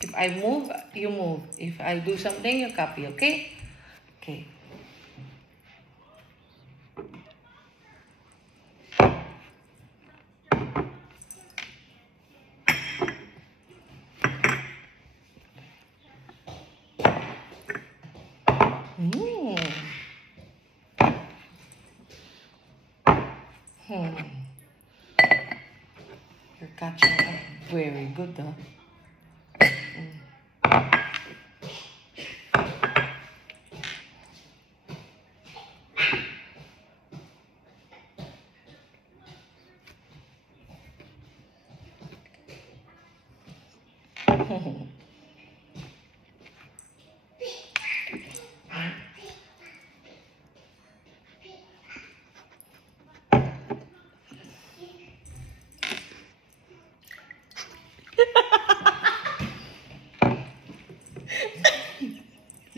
If I move, you move. If I do something, you copy, okay? Okay. Mm. You're catching up very good, huh?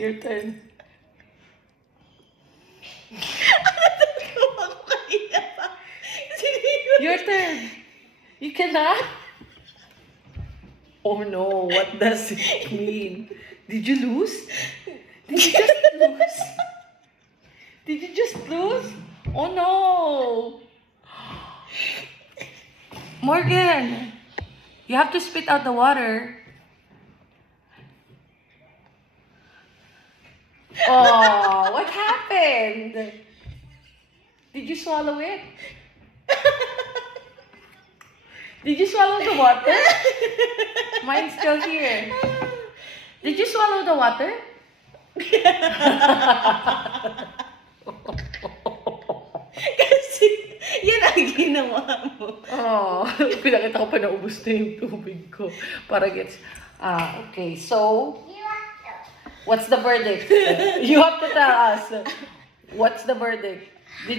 Your turn. Your turn. You cannot? Oh no, what does it mean? Did you lose? Did you just lose? Did you just lose? Oh no! Morgan, you have to spit out the water. Oh, what happened? Did you swallow it? Did you swallow the water? Mine's still here. Did you swallow the water? Kasi, yan ang ginawa mo. Oh, pinakita ko pa naubos na yung tubig ko. Para gets... okay. So, what's the verdict? You have to tell us. What's the verdict?